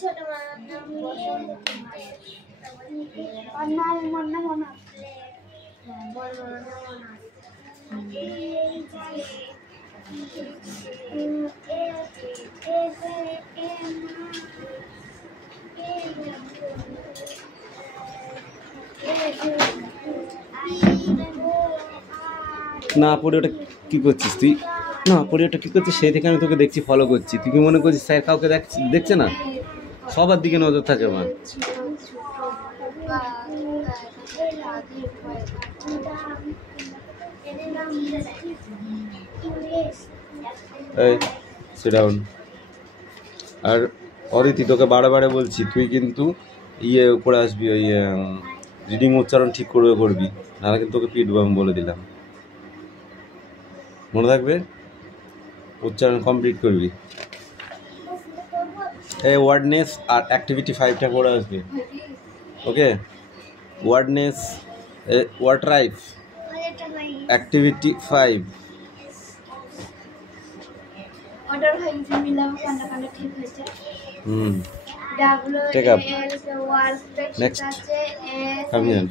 ছোট না পড়ে ওটা কি করছিস তুই? না পড়ে ওটা কি করছিস? সেই থেকে আমি তোকে দেখছি, ফলো করছি। তুই কি মনে করছিস স্যার কাউকে দেখছে না? সবার দিকে নজর থাকে আমার। এই সিট ডাউন। আর অদিতি, তোকে বারে বলছি, তুই কিন্তু করে আসবি, ওই রিডিং উচ্চারণ ঠিক করবি, নাহলে কিন্তু তোকে পিটবো, আমি বলে দিলাম। মনে থাকবে, উচ্চারণ কমপ্লিট করবি। এই ওয়ার্ডনেস আর অ্যাক্টিভিটি 5টা করে আসবে, ওকে? ওয়ার্ডনেস, ওয়ার্ড রাইফ, activity 5। Take up. Next. Come here.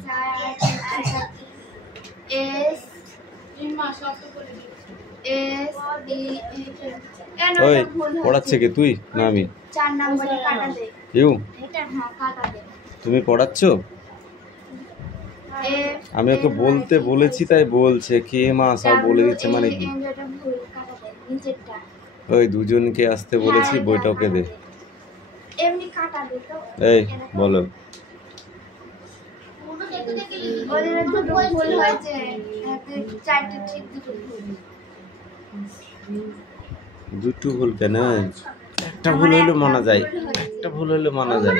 ওই পড়াচ্ছে কি তুই না আমি? 4 নম্বরে কাটা দে। ইউ এটা কাটা দে। তুমি পড়াচ্ছ? আমি ওকে বলতে বলেছি তাই বলছে। কে মা সব বলে দিচ্ছে মানে কি? ওই দুজনকে আসতে বলেছি, বইটা ওকে দে। এমনি কাটা দে তো। এই বলো। ওদের তো ভুল হয়েছে, 4টে ঠিক দুটো ভুল কেন? একটা ভুল হইলে মানা যায়, একটা ভুল হইলে মানা যায়।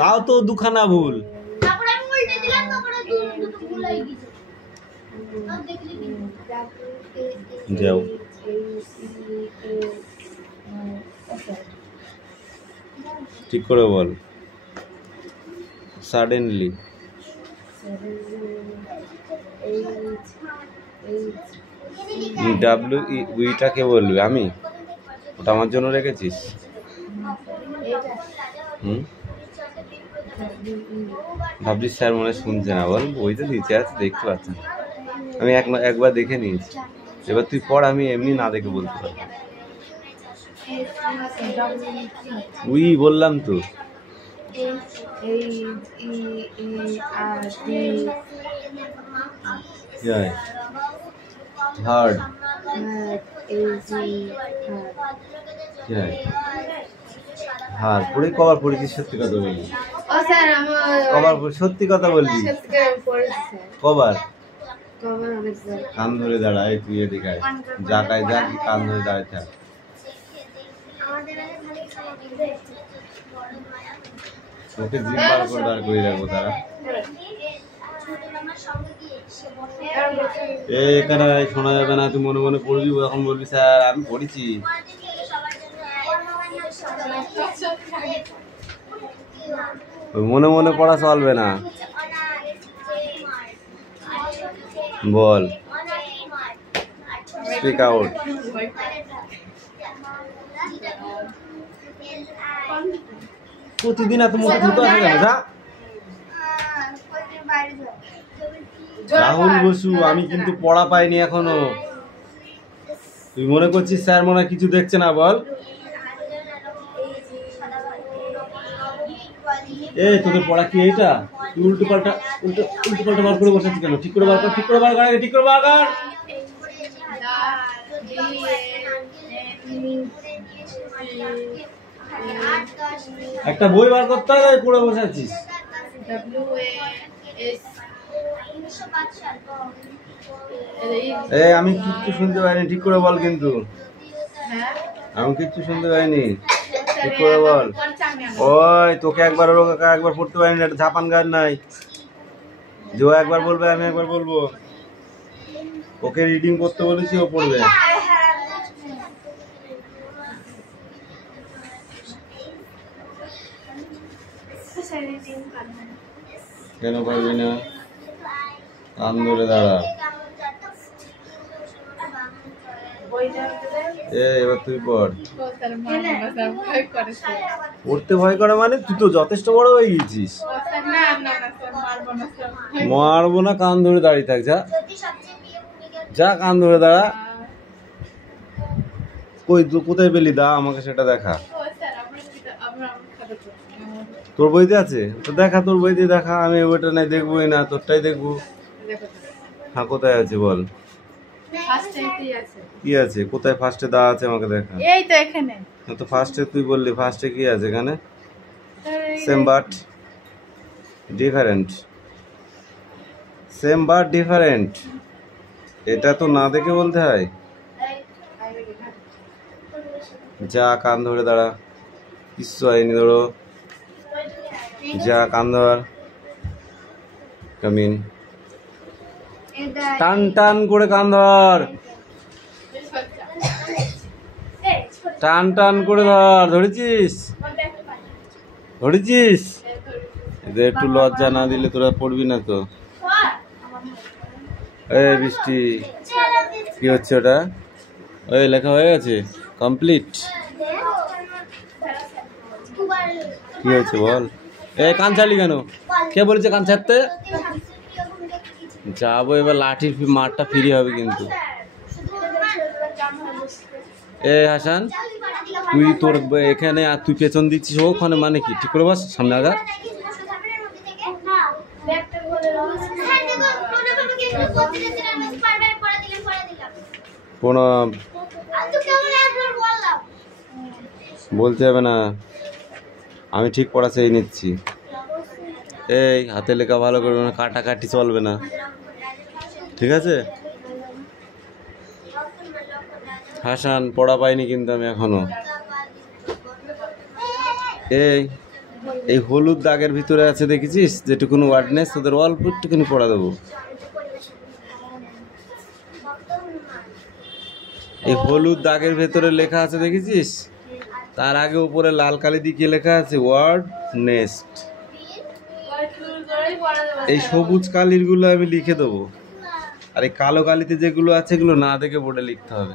তাও তো দুখানা ভুল। তারপরে আমি উল্টে দিলাম, তারপরে দুটো ভুল হয়ে গেছে। আর দেখলি কি? যাও। ঠিক করে বল। সাডেনলি। উইটাকে বলবি আমি? ওটা আমার জন্য রেখেছিস? ভাবছিস স্যার মনে শুনছে না? বল, বই তো নিচে আছে, দেখতে পাচ্ছেন। আমি একবার দেখে নিয়েছি। এবার তুই পড়, আমি এমনি না দেখে বলতে পারি। উই বললাম তো। হার্ড। হার পড়ে কবার পড়েছিস? সত্যি কথা বলবি? কবার সত্যি কথা বলবি? কবার? কান ধরে দাঁড়ায়, তুই এদিকে যাকায় যা, কান ধরে দাঁড়ায় থাক। ওকে জিভ বার করে দাঁড় করে রাখবো তারা। এখানে শোনা যাবে না, তুই মনে মনে পড়বি, এখন বলবি স্যার আমি পড়েছি। মনে মনে পড়া চলবে না। বল, স্পিক আউট। প্রতিদিন এত মুখে ধুতে আসে কেন? যা। রাহুল বসু, আমি কিন্তু পড়া পাইনি এখনো। তুই মনে করছিস স্যার মনে কিছু দেখছে না? বল। এই তোদের পড়া কি এইটা? তুই উল্টো পাল্টা বার করে বসে আছিস কেন? ঠিক করে বার কর, ঠিক করে বার কর, ঠিক করে বার কর। একটা বই বার করতে হবে, পড়ে বসে আছিস। এই আমি কিচ্ছু শুনতে পাইনি, ঠিক করে বল কিন্তু। আমি কিচ্ছু শুনতে পাইনি। ঠিক করে বল। ওই তোকে একবার ওর কাকা একবার পড়তে পারি না, এটা জাপান গান নাই যে ও একবার বলবে আমি একবার বলবো। ওকে রিডিং করতে বলেছি, ও পড়বে। কেন পারবি না? কান ধরে দাঁড়া। এবার তুই পড়। পড়তে ভয় করে মানে? তুই তো যথেষ্ট বড় হয়ে গেছিস। মারবো না, কান ধরে দাঁড়িয়ে থাক। যা যা, কান ধরে দাঁড়া। কই তুই কোথায় পেলি? দা আমাকে সেটা দেখা। তোর বইতে আছে তো দেখা, তোর বইতে দেখা। আমি ওইটা নাই দেখবোই না, তোরটাই দেখবো। হ্যাঁ কোথায় আছে বল? কি আছে? কোথায় ফার্স্টে দা আছে আমাকে দেখা। এই তো এখানে। তো ফার্স্টে তুই বললি, ফার্স্টে কি আছে এখানে? Same but different. Same but different, এটা তো না দেখে বলতে হয়। যা কান ধরে দাঁড়া, কিচ্ছু হয়নি। ধরো যা কান ধর। কামিন। টান টান করে কান ধর, টান টান করে ধর। ধরেছিস? ধরেছিস? এদের একটু লজ্জা না দিলে তোরা পড়বি না তো। এই বৃষ্টি কি হচ্ছে ওটা? ওই লেখা হয়ে গেছে, কমপ্লিট। কি হয়েছে বল? এ কান ছাড়লি কেন? কে বলেছে কান ছাড়তে? যাবো এবার, লাঠির মারটা ফ্রি হবে কিন্তু। এ হাসান, তুই তোর এখানে আর তুই পেছন দিচ্ছিস ওখানে, মানে কি? ঠিক করে বস, সামনে আগা। কোনো বলতে হবে না, আমি ঠিক পড়া চেয়ে নিচ্ছি। এই হাতে লেখা ভালো করবে না, কাটাকাটি চলবে না, ঠিক আছে? হাসান পড়া পাইনি কিন্তু আমি এখনো। এই হলুদ দাগের ভিতরে আছে দেখেছিস যেটুকুন ওয়ার্ডনেস, তোদের অল্প একটুখানি পড়া দেবো। এই হলুদ দাগের ভেতরে লেখা আছে দেখেছিস? তার আগে উপরে লাল কালি দিয়ে কি লেখা আছে? Word nest. এই সবুজ কালির গুলো আমি লিখে দেবো, আর এই কালো কালিতে যেগুলো আছে এগুলো না দেখে বোর্ডে লিখতে হবে,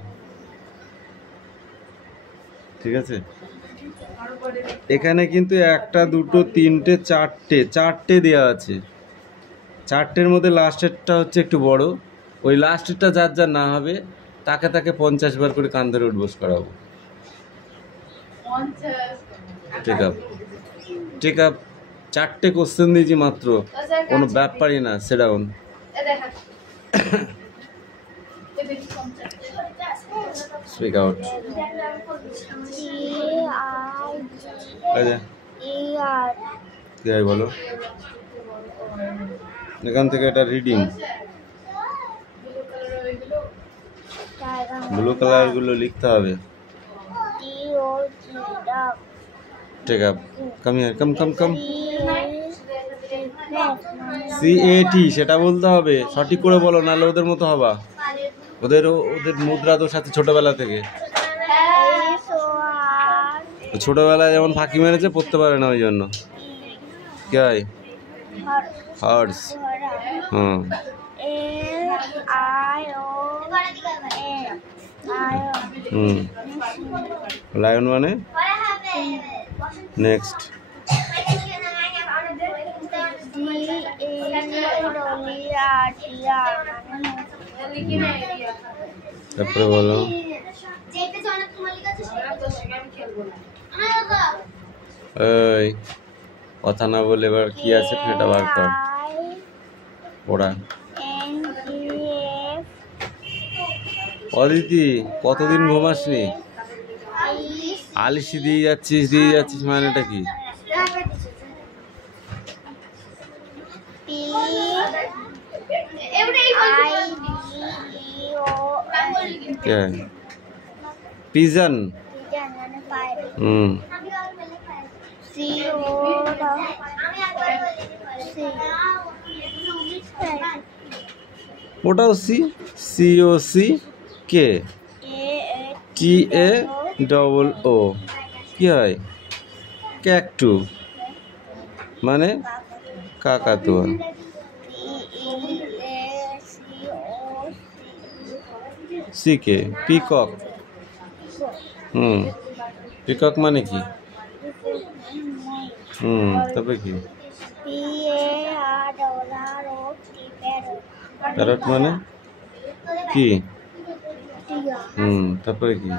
ঠিক আছে? এখানে কিন্তু একটা দুটো তিনটে চারটে দেওয়া আছে। চারটের মধ্যে লাস্টেরটা হচ্ছে একটু বড়। ওই লাস্টেরটা যার যার না হবে তাকে 50 বার করে কান ধরে উঠবোস করাবো। ঠিক আপ। 4টে কোশ্চেন দিয়েছি মাত্র, কোনো ব্যাপারই না। Set down. Speak out. কি হয় বলো? এখান থেকে এটা রিডিং, ব্লু কালার গুলো লিখতে হবে। ঠিক আছে, কাম হিয়ার, কাম। CAT সেটা বলতে হবে, সঠিক করে বলো, নাহলে ওদের মতো হবা। ওদের মুদ্রা দোষ আছে ছোটবেলা থেকে। ছোটবেলায় যেমন ফাঁকি মেরেছে, পড়তে পারে না, ওই জন্য। কি হয়? হর্স। হুম। লায়ন মানে নেক্সট। তারপরে বলো। এই কথা না বলে এবার কি আছে সেটা বার কর। পড়া। অদিতি কতদিন ঘুমাসনি? আলিশি দিয়ে যাচ্ছিস মানেটা কি? পিজন। ওটাও সি, COC কে, TAOO কি হয়? ক্যাকটু মানে কাকাতুয়া। সিকে পিকক। পিকক মানে কি? তারপরে কি? প্যারট মানে কি? তারপরে কি?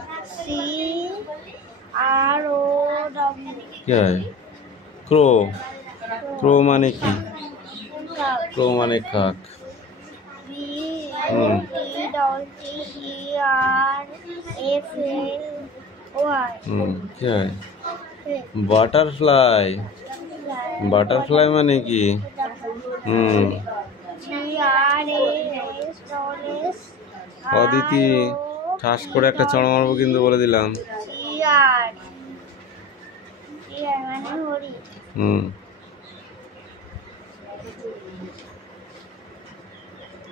কি হয়? ক্রো। ক্রো মানে কি? ক্রো মানে কাক। কি হয়? বাটারফ্লাই। বাটারফ্লাই মানে কি? অদিতি ঠাস করে একটা চড় মারবো কিন্তু, বলে দিলাম।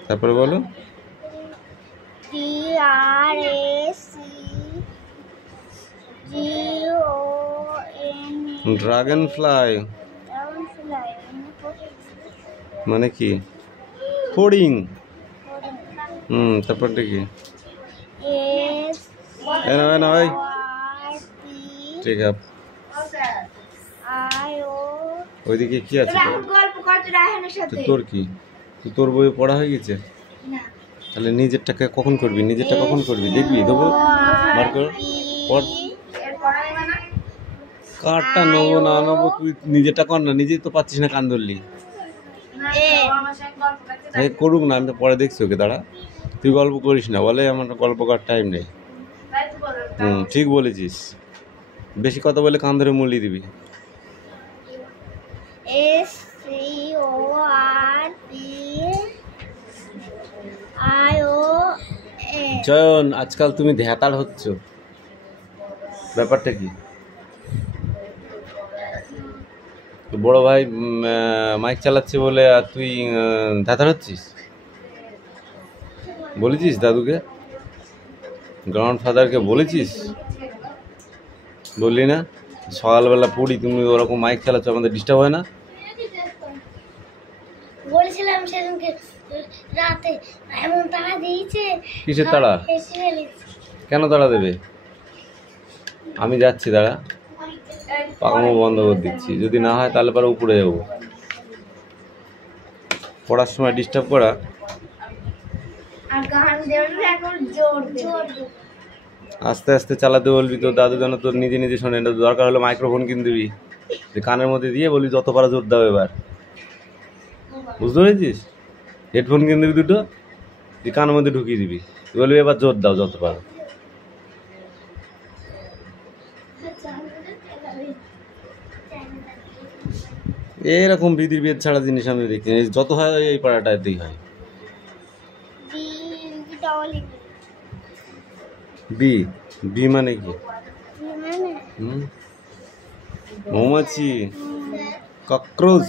তারপরে বলো। ড্রাগন ফ্লাই মানে কি? ফড়িং। তারপরটা কি? ঠিক আছে। ওইদিকে কি আছে? তোর কি? তোর বই পড়া হয়ে গেছে? তাহলে নিজেরটাকে কখন করবি? নিজেরটা কখন করবি? দেখবি দেবো বার কর। কারটা নেবো না নেবো, তুই নিজেরটা কর না। নিজেই তো পাচ্ছিস না, কান ধরলি। করুক না, আমি তো পরে দেখছি ওকে। দাঁড়া, তুই গল্প করিস না, বলে আমার গল্প করার টাইম নেই। ঠিক বলেছিস, বেশি কথা বলে কান ধরে মুলি দিবি। জয়ন, আজকাল তুমি ধ্যাতাড় হচ্ছ, ব্যাপারটা কি? বড় ভাই মাইক চালাচ্ছে বলে আর তুই ধ্যাতাড় হচ্ছিস? বলেছিস দাদুকে, গ্র্যান্ডফাদারকে বলেছিস? বললি না? সকালবেলা পড়ি, তুমি ওরকম মাইক চালাচ্ছ, আমাদের ডিস্টার্ব হয় না? বলেছিলাম সেদিনকে রাতে, এমন তাড়া দিয়েছে। কিসের তাড়া? কেন তাড়া দেবে? আমি যাচ্ছি, দাঁড়া, পাকামো বন্ধ করে দিচ্ছি। যদি না হয় তাহলে পরে উপরে যাবো। পড়ার সময় ডিস্টার্ব করা। আস্তে আস্তে চালাতে বলবি, তোর দাদু যেন তোর নিজে নিজে শোনে। দরকার হলে মাইক্রোফোন কিনে দিবি, কানের মধ্যে দিয়ে বলবি যত পারা জোর দাও এবার। বুঝতে পেরেছিস? হেডফোন কিনে দিবি দুটো, তুই কানের মধ্যে ঢুকিয়ে দিবি, তুই বলবি এবার জোর দাও যত পারো। এরকম বিধির বেদ ছাড়া জিনিস আমি দেখি, যত হয় এই পাড়াটাতেই হয়। বি, বি মানে কি? মৌমাছি, ককরোচ।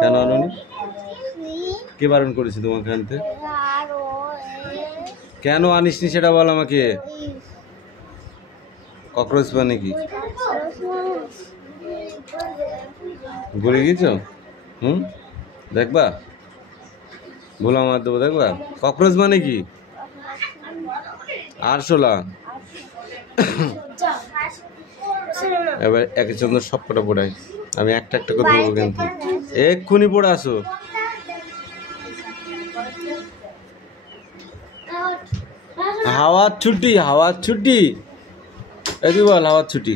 কেন আনোনি? কে বারণ করেছে তোমাকে আনতে? কেন আনিসনি সেটা বল আমাকে। ককরোচ মানে কি? ভুলে গেছ? দেখবা, ভোলা মার দেবো, দেখবা। ককরোচ মানে কি? আরশোলা। এবার একে চন্দ্র সব কটা পড়াই, আমি একটা একটা করে দেবো কিন্তু। এক্ষুনি পড়ে আসো। হাওয়ার ছুটি, হাওয়ার ছুটি। এই বল, হাওয়ার ছুটি,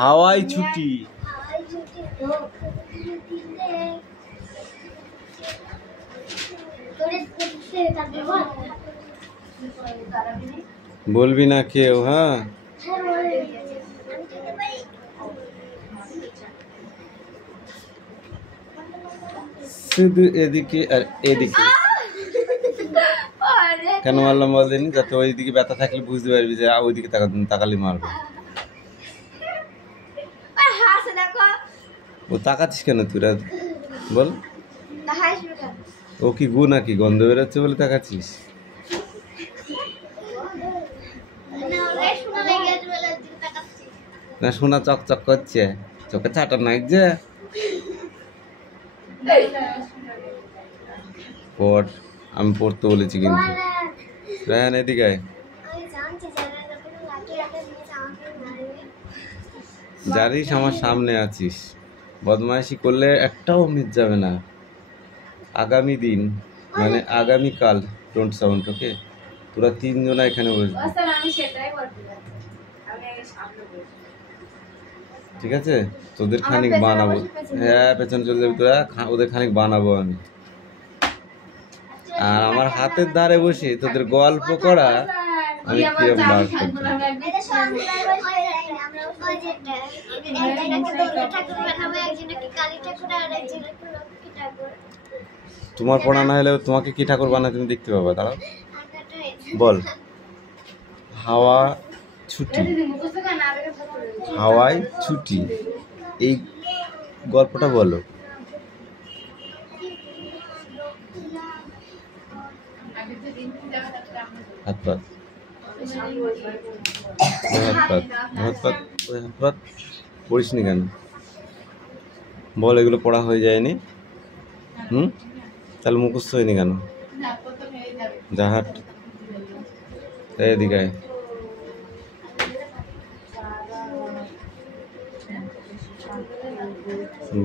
হাওয়াই ছুটি। বলবি না কেউ, হ্যাঁ? শুধু এদিকে আর এদিকে। কেন মারলাম বল দিন, যাতে ওইদিকে ব্যথা থাকলে বুঝতে পারবি যে ওইদিকে তাকালি মারবে। ও তাকাচ্ছিস কেন তুই বল? ও কি গু নাকি গন্ধ বেরোচ্ছে বলে তাকাচ্ছিস? না সোনা চকচক করছে, চোখে চাটা নাই যে। পড়, আমি পড়তে বলেছি কিন্তু। রায়ান এদিকে আয়। জানিস আমার সামনে আছিস, বদমাইশি করলে একটাও মিস যাবে না। আগামী দিন মানে আগামীকাল ডোন্ট সাউন্ড, ওকে? তোরা 3 জনা এখানে বসবি, ঠিক আছে? তোদের খানিক বানাবো। হ্যাঁ পেছনে চলে যাবি তোরা, ওদের খানিক বানাবো আমি। আর আমার হাতের ধারে বসে তোদের গল্প করা আমি কিরম বার করবো। তোমার পড়া না হলে তোমাকে কি ঠাকুর বানায় তুমি দেখতে পাবা। দাঁড়াও, বল। হাওয়া ছুটি, হাওয়ায় ছুটি, এই গল্পটা বলো। হাত পাত, পড়িস নি কেন বল? এগুলো পড়া হয়ে যায়নি? তাহলে মুখস্থ হয়নি কেন? জাহাট এদিকে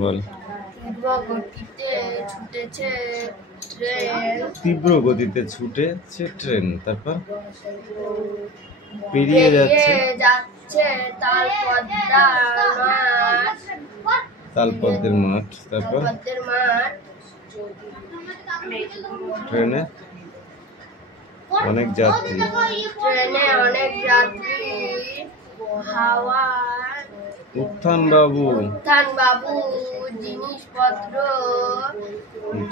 বল। তীব্র গতিতে ছুটেছে ট্রেন, তারপর পেরিয়ে যাচ্ছে তালপদ্মের মাঠ, তারপর ট্রেনে অনেক যাত্রী, উত্থান বাবু জিনিসপত্র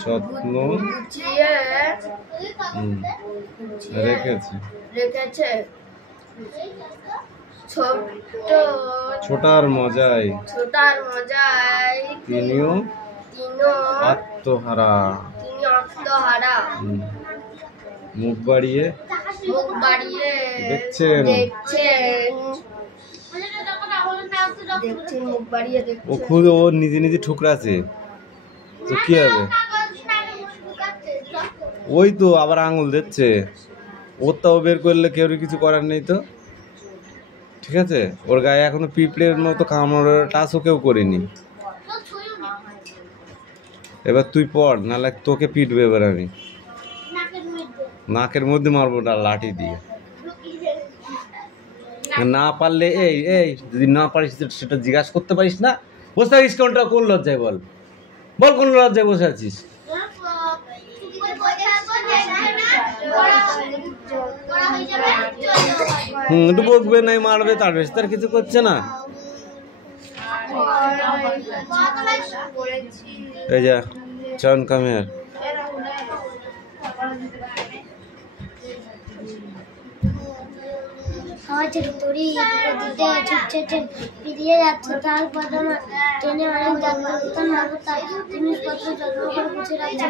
যত্ন রেখেছে ছোটার মজায় তিনিও আত্মহারা, মুখ বাড়িয়ে দেখছেন। ও খুব ও নিজে নিজে ঠুকরাছে তো কি হবে? ওই তো আবার আঙুল দিচ্ছে, ওরটাও বের করলে কেউ কিছু করার নেই তো, ঠিক আছে? ওর গায়ে এখনো পিঁপড়ের মতো কামড় টাচও কেউ করিনি। এবার তুই পড়, নাহলে তোকে পিটবে এবার আমি নাকের মধ্যে মারবো লাঠি দিয়ে। না পারলে এই এই যদি না পারিস সেটা জিজ্ঞাসা করতে পারিস না? বসে থাকিস কোনটা? কোন লজ্জায় বল, বল কোন লজ্জায় বসে আছিস? একটু বকবে নাই, মারবে, তার বেশ তার কিছু করছে না। এই যা চয়ন কামের পেরিয়ে যাচ্ছে তার পদমা ট্রেনে অনেক জিনিসপত্র যত্ন করে গুছিয়ে রাখছে।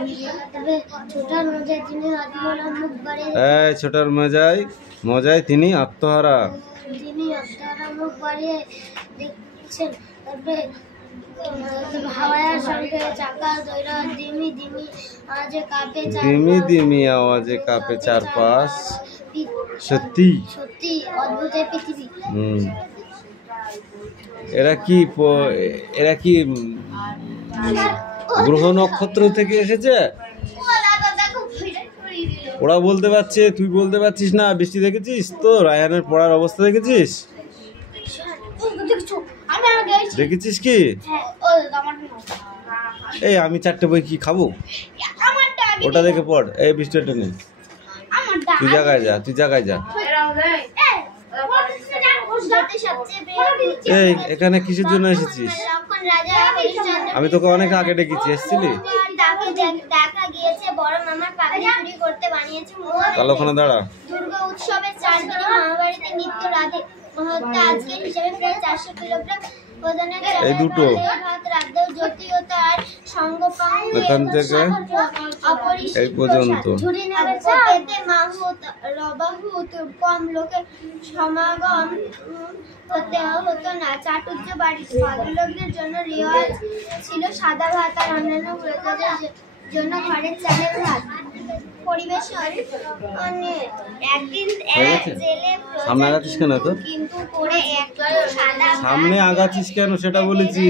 তবে ছোটার মজায় তিনি মুখ বাড়িয়ে ছোটার মজায় তিনি আত্মহারা মুখ বাড়িয়ে দেখছেন। তবে হাওয়ার সঙ্গে চাকা দৈরা দিমি দিমি আওয়াজে কাঁপে চারপাশ। সত্যি অদ্ভুত পৃথিবী। এরা কি গ্রহ নক্ষত্র থেকে এসেছে? ওরা বলতে পারছে, তুই বলতে পারছিস না। বৃষ্টি দেখেছিস তো? রায়ানের পড়ার অবস্থা দেখেছিস? দেখেছিস কি? এই আমি 4টে বই কি খাবো? ওটা দেখে পড়। এই বৃষ্টিটা নেই, তুই জায়গায় যা। এই এখানে কিসের জন্য এসেছিস? আমি তোকে অনেক আগে ডেকেছি, এসেছিলি? তাহলে ওখানে দাঁড়া। দুর্গা উৎসবের 4 দিনে মামাবাড়িতে নিত্য রাধে মহত্তা আজকের হিসাবে প্রায় 400 কিলোগ্রাম ওজনের এই দুটো ভাত রাধেও জটিলতার সঙ্গপাঙ্গ এখান থেকে এই পর্যন্ত এতে মাহুত রবাহুত কম লোকের সমাগম হতো না। চাটুর্য বাড়িতে ভদ্রলোকদের জন্য রেওয়াজ ছিল সাদা ভাত আর অন্যান্য প্রজাদের জন্য ঘরের চালের ভাত। পরিবেশন একদিন জেলে সামনে আগাচ্ছিস কেন তো? কিন্তু করে একটু সাদা সামনে আগাচ্ছিস কেন সেটা বলেছি।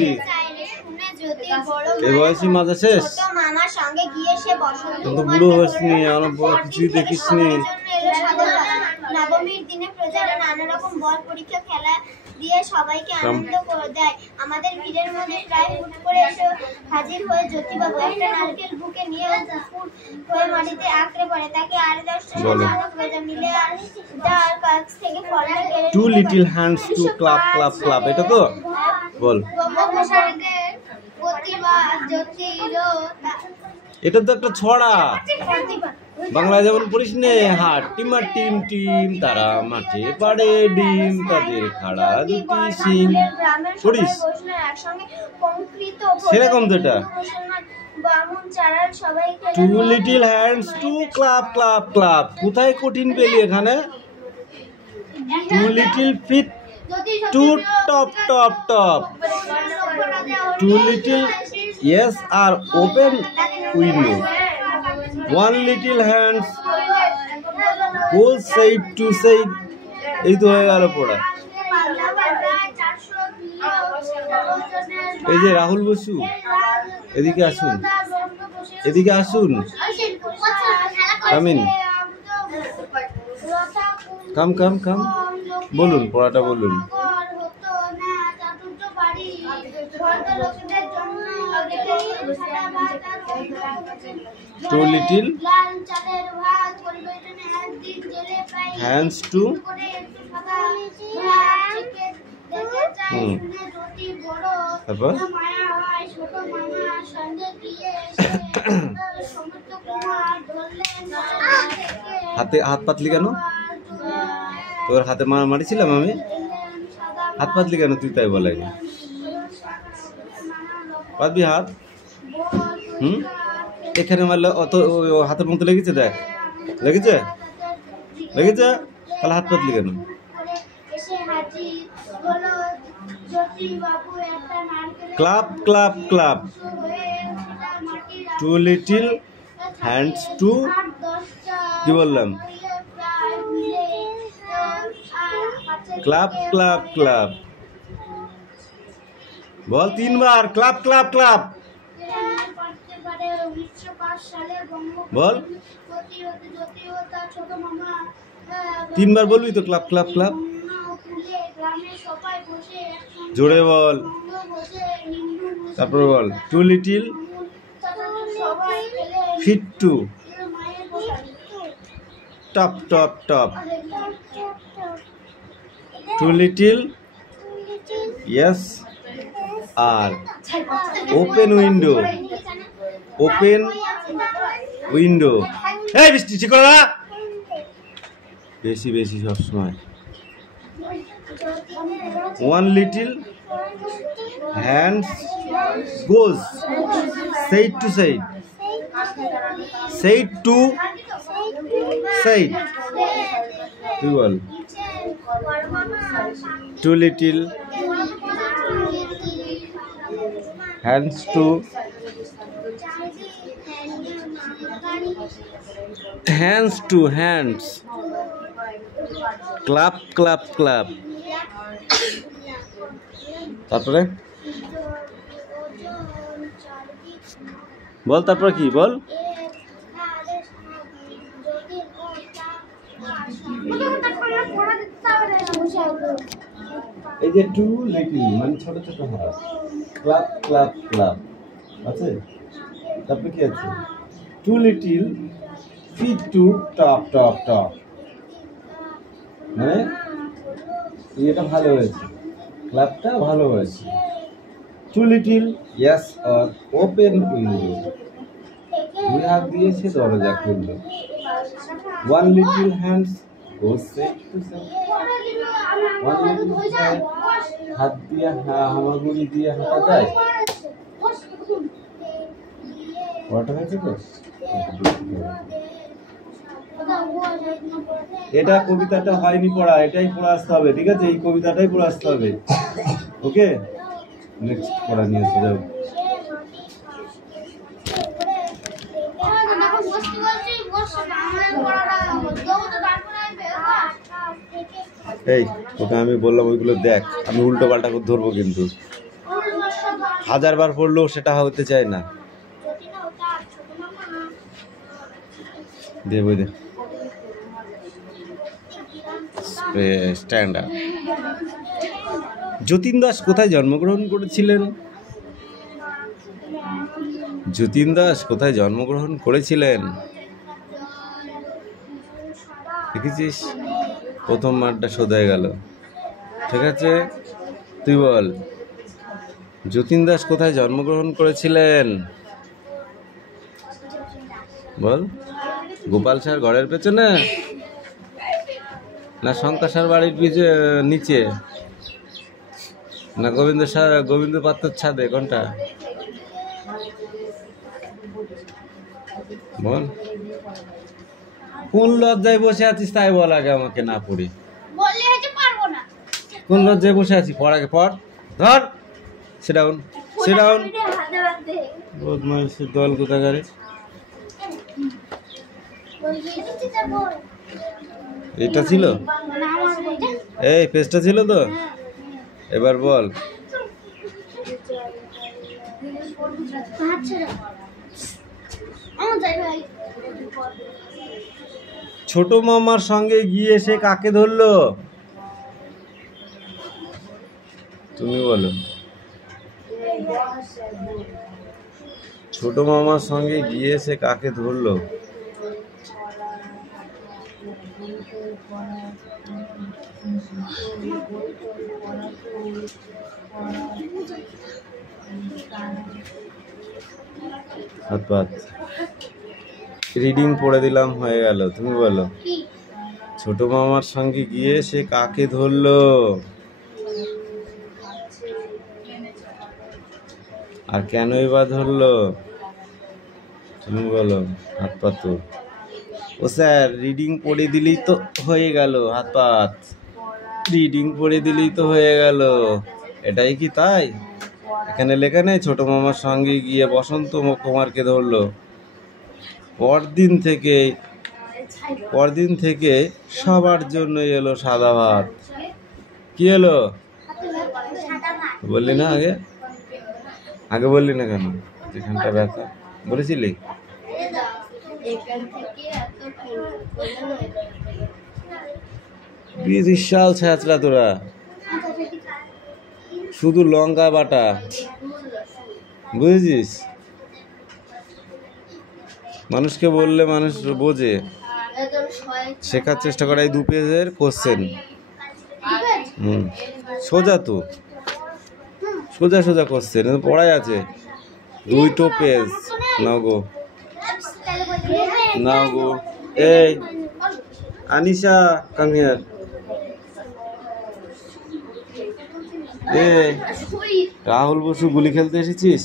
এই বয়সী মাঝে শেষ ছোট মামার সঙ্গে গিয়ে সে বসন্ত কিন্তু বুড়ো হসনি, আমার বড় কিছুই দেখিসনি। নবমীর দিনে প্রজারা নানা রকম বল পরীক্ষা খেলা দিয়ে সবাইকে আনন্দ করে দেয়। আমাদের ভিড়ের মধ্যে প্রায় ফুট করে এসে হাজির হয়ে জ্যোতিবাবু একটা নারকেল বুকে নিয়ে ফুট হয়ে মাটিতে আঁকড়ে পড়ে। তাকে আর 10টা প্রজা মিলে আর তার কাছ থেকে ফলটা কেড়ে two little hands to clap clap clap, এটা তো বল। এটা তো একটা ছড়া, বাংলায় যেমন পড়িস নে, হাট টিমার টিম টিম তারা মাঠে পাড়ে ডিম, তাদের খাড়া দুটি সিং পড়িস, সেরকম তো এটা। Two little hands to clap clap clap, কোথায় কঠিন পেলি এখানে? Two little fit to top top top, two little yes are open window, one little hands goes side to side। এই তো হয়ে গেল পড়া। এই যে রাহুল বসু, এদিকে আসুন, এদিকে আসুন, কামিন, কাম কাম কাম, বলুন পড়াটা বলুন। Two little hands to তারপর হাতে হাত পাতলি কেন? তোর হাতে মারি ছিলাম আমি? হাত পাতলি কেন তুই? তাই বলাই পাতবি হাত? এখানে মারলে অত হাতের মতো লেগেছে, দেখ লেগেছে, লেগেছে, তাহলে হাত পাতলি কেন? Clap clap clap, two little hands two, কি বললাম? ক্লাব ক্লাব ক্লাব, বল তিনবার, ক্লাব ক্লাব ক্লাব বল, তিনবার বলবি তো ক্লাব ক্লাব ক্লাব, জোরে বল, তারপর বল two little fit to top top top, two little yes আর ওপেন উইন্ডো, ওপেন উইন্ডো। এই বৃষ্টি ঠিক না, বেশি বেশি সবসময়। One little hands goes side to side, side to side, তুই বল। Two little hands to hands, clap clap clap, তারপরে বল, তারপরে কি বল? এই যে টু লিটল মানে ছোট ছোট হাত, ক্লাব ক্লাব ক্লাব আছে, তারপরে কি আছে? Too little fit to top top top, মানে এটা ভালো হয়েছে, ক্লাবটা ভালো হয়েছে। Too little yes or open window, দুই হাত দিয়ে সে দরজা খুললো। One little hands goes side to side, one little হাত দিয়ে হামাগুড়ি দিয়ে হাঁটা যায়, পড়াটা হয়েছে তো? এটা কবিতাটা হয়নি পড়া, এটাই পড়ে আসতে হবে, ঠিক আছে? এই কবিতাটাই পড়ে আসতে হবে, ওকে? নেক্সট পড়া নিয়ে এসে যাও। এই ওকে আমি বললাম ওইগুলো দেখ, আমি উল্টো পাল্টা করে ধরবো কিন্তু, 1000 বার পড়লেও সেটা হতে চায় না। দে বই দে, স্ট্যান্ড আপ। যতীন দাস কোথায় জন্মগ্রহণ করেছিলেন? যতীন দাস কোথায় জন্মগ্রহণ করেছিলেন? দেখেছিস, প্রথম মারটা শোধ হয়ে গেল। ঠিক আছে, তুই বল, যতীন দাস কোথায় জন্মগ্রহণ করেছিলেন? বল। গোপাল স্যার ঘরের পেছনে, না শঙ্কর স্যার বাড়ির নিচে, না গোবিন্দ পাত্রের ছাদে, কোনটা? বল। কোন লজ্জায় বসে আছিস তাই বল আগে আমাকে, না পড়ি। কোন লজ্জায় বসে আছিস? পড় আগে, পড়, ধর। Sit down, sit down. বদমাইশের দল কোথাকারে। এটা ছিল, এই পেজটা ছিল তো। এবার বল। ছোট মামার সঙ্গে গিয়ে সে কাকে ধরলো? তুমি বলো। ছোট মামার সঙ্গে গিয়ে সে কাকে ধরলো? হাত পাত। রিডিং পড়ে দিলাম, হয়ে গেল। তুমি বলো, ছোট মামার সঙ্গে গিয়ে সে কাকে ধরলো? আর কেনই বা ধরলো? তুমি বলো, হাত পাত। ও স্যার, রিডিং পড়ে দিলেই তো হয়ে গেল, হাত পাত। রিডিং পড়ে দিলেই তো হয়ে গেল, এটাই কি তাই? এখানে লেখা নেই ছোট মামার সঙ্গে গিয়ে বসন্ত কুমারকে ধরলো। পরদিন থেকে সবার জন্য এলো সাদা ভাত। কি এলো? বললি না আগে? আগে বললি না কেন? যেখানটা ব্যথা বলেছিলি। বিশাল ছ্যাঁচড়া তোরা, শুধু লঙ্কা বাটা, বুঝেছিস? মানুষকে বললে মানুষ বোঝে। শেখার চেষ্টা করা। এই 2 পেজের কোশ্চেন। সোজা তো, সোজা সোজা কোশ্চেন পড়াই আছে। 2টো পেজ নাও গো, নাও গো। এই আনিশা, কাম হিয়ার। এই রাহুল বসু, গুলি খেলতে এসেছিস?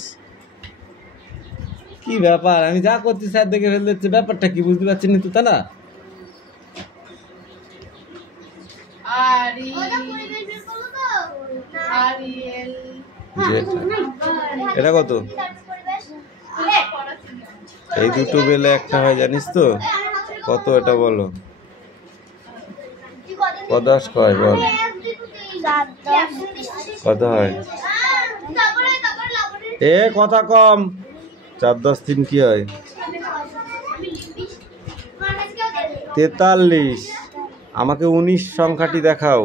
কি ব্যাপার? আমি যা করছি স্যার দেখে ফেলে দিচ্ছে, ব্যাপারটা কি বুঝতে পারছি না তো, তা না? এটা কত? এই 2টো বেলে একটা হয়, জানিস তো? কত এটা বলো? কদাস কয় বল, কত হয়? এ কথা কম। 4 10 3 কি হয়? 43। আমাকে 19 সংখ্যাটি দেখাও।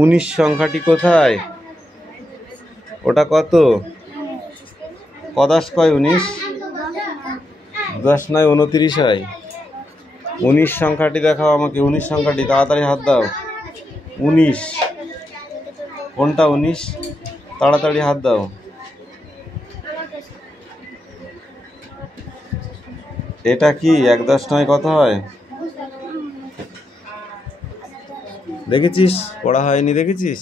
19 সংখ্যাটি কোথায়? ওটা কত? কদাস কয় 19? 10 নয় 29 হয়। 19 সংখ্যাটি দেখাও আমাকে। 19 সংখ্যাটি, তাড়াতাড়ি হাত দাও। 19 কোনটা? 19 তাড়াতাড়ি হাত দাও। এটা কি 1 10 নয় কত হয়? দেখেছিস? পড়া হয়নি, দেখেছিস?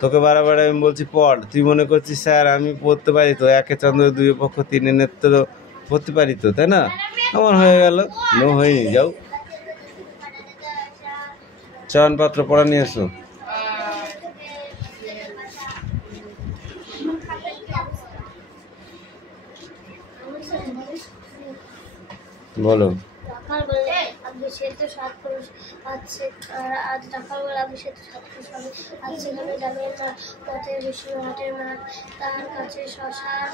তোকে বারবার আমি বলছি পড়, তুই মনে করছিস স্যার আমি পড়তে পারি তো, একে চন্দ্র দুই পক্ষ তিনে নেত্র পড়তে পারি তো, তাই না? আমার হয়ে গেল, নো হয়নি। যাও চয়নপত্র পড়া নিয়ে এসো। বলো। আজ সকালবেলা অভিষেক পথে বিষ্ণু হাটের মাঠ, তার কাছে শ্মশান।